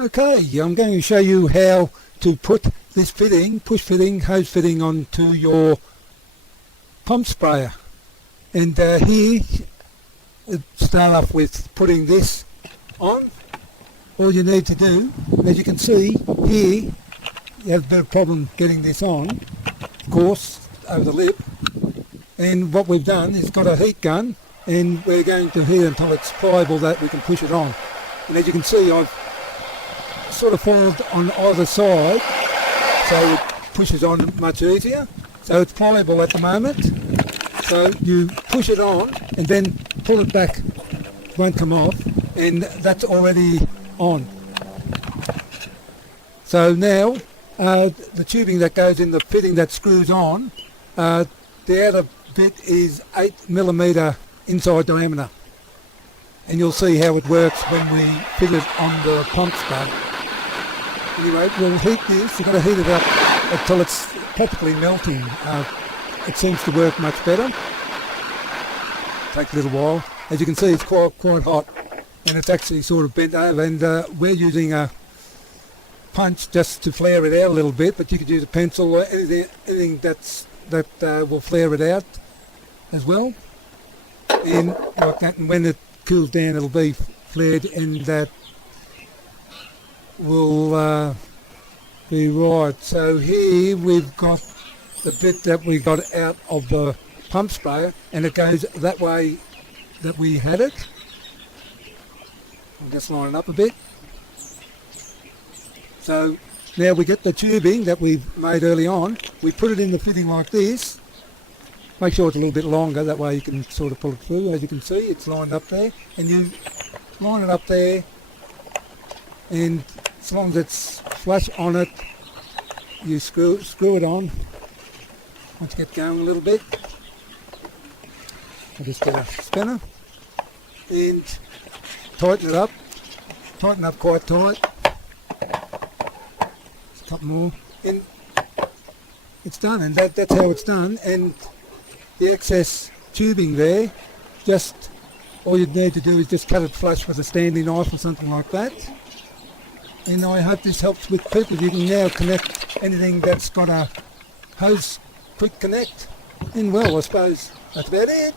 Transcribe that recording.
Okay, I'm going to show you how to put this fitting, push fitting, hose fitting onto your pump sprayer. And here, start off with putting this on. All you need to do, as you can see here, you have a bit of problem getting this on, of course, over the lip. And what we've done is got a heat gun, and we're going to heat until it's pliable that we can push it on. And as you can see, I've sort of foiled on either side, so it pushes on much easier. So it's pliable at the moment. So you push it on and then pull it back, it won't come off, and that's already on. So now the tubing that goes in the fitting that screws on, the outer bit is 8mm inside diameter, and you'll see how it works when we fit it on the pump sprayer. Anyway, we'll heat this. You've got to heat it up until it's practically melting. It seems to work much better. Take a little while. As you can see, it's quite hot, and it's actually sort of bent over, and we're using a punch just to flare it out a little bit, but you could use a pencil or anything that will flare it out as well. And like that, and when it cools down, it'll be flared, and that will be right. So here we've got the bit that we got out of the pump sprayer, and it goes that way that we had it. I'll just line it up a bit. So now we get the tubing that we've made early on, we put it in the fitting like this. Make sure it's a little bit longer, that way you can sort of pull it through. As you can see, it's lined up there, and you line it up there, and as long as it's flush on it, you screw it on. Once you get going a little bit, I'll just get a spinner and tighten it up. Tighten up quite tight. Just a couple more, and it's done. And that's how it's done. And the excess tubing there, just all you need to do is just cut it flush with a Stanley knife or something like that. And I hope this helps with people. You can now connect anything that's got a hose quick connect. And well, I suppose that's about it.